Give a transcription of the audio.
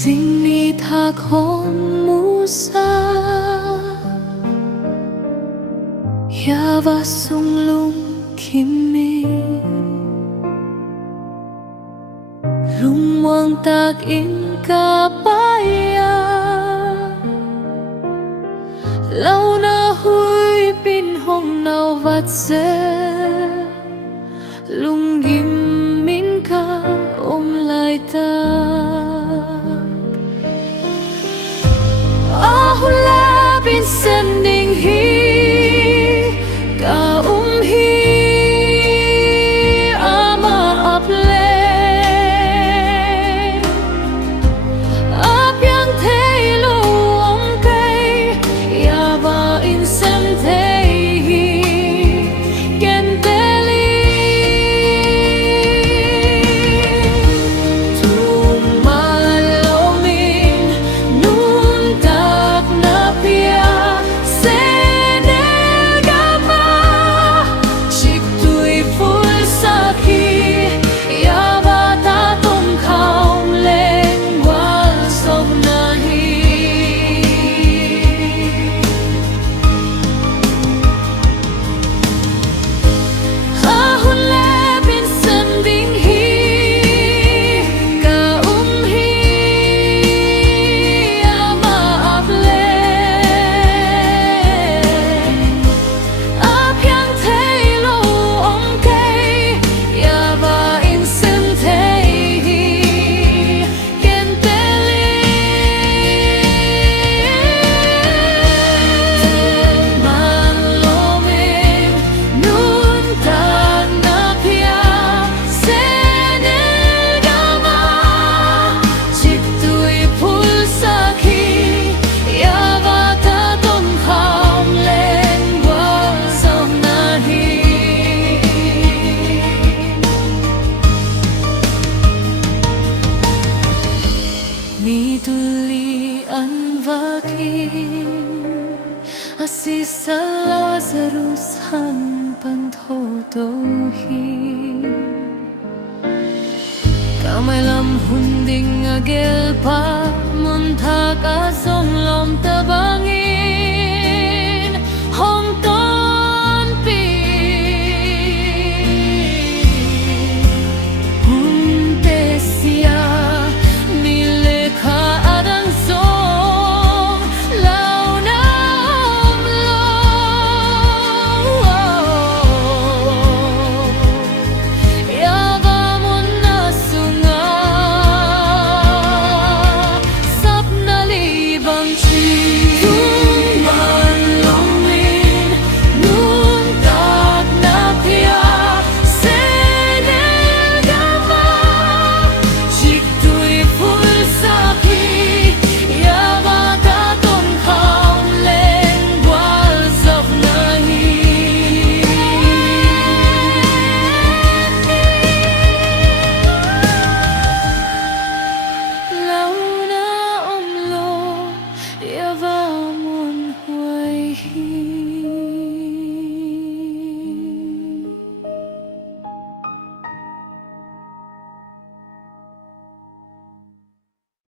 สิ่งนี้ถ้าของมูซาอย่าว่าส่งลุงคิมมีลุงวางตากอินกาปายาเล่านาหุยปินห้องนาวัดเซลุงยิ้มมินกาลายตาAhula bin sending hi ka hi ama aple ap yang thei lo om kai ya va in sem thei hi ken teli Miduli anvakin Asisa Lazarus han panthodohi Kamay lam hunding agel pa Muntha ka som lom tabangi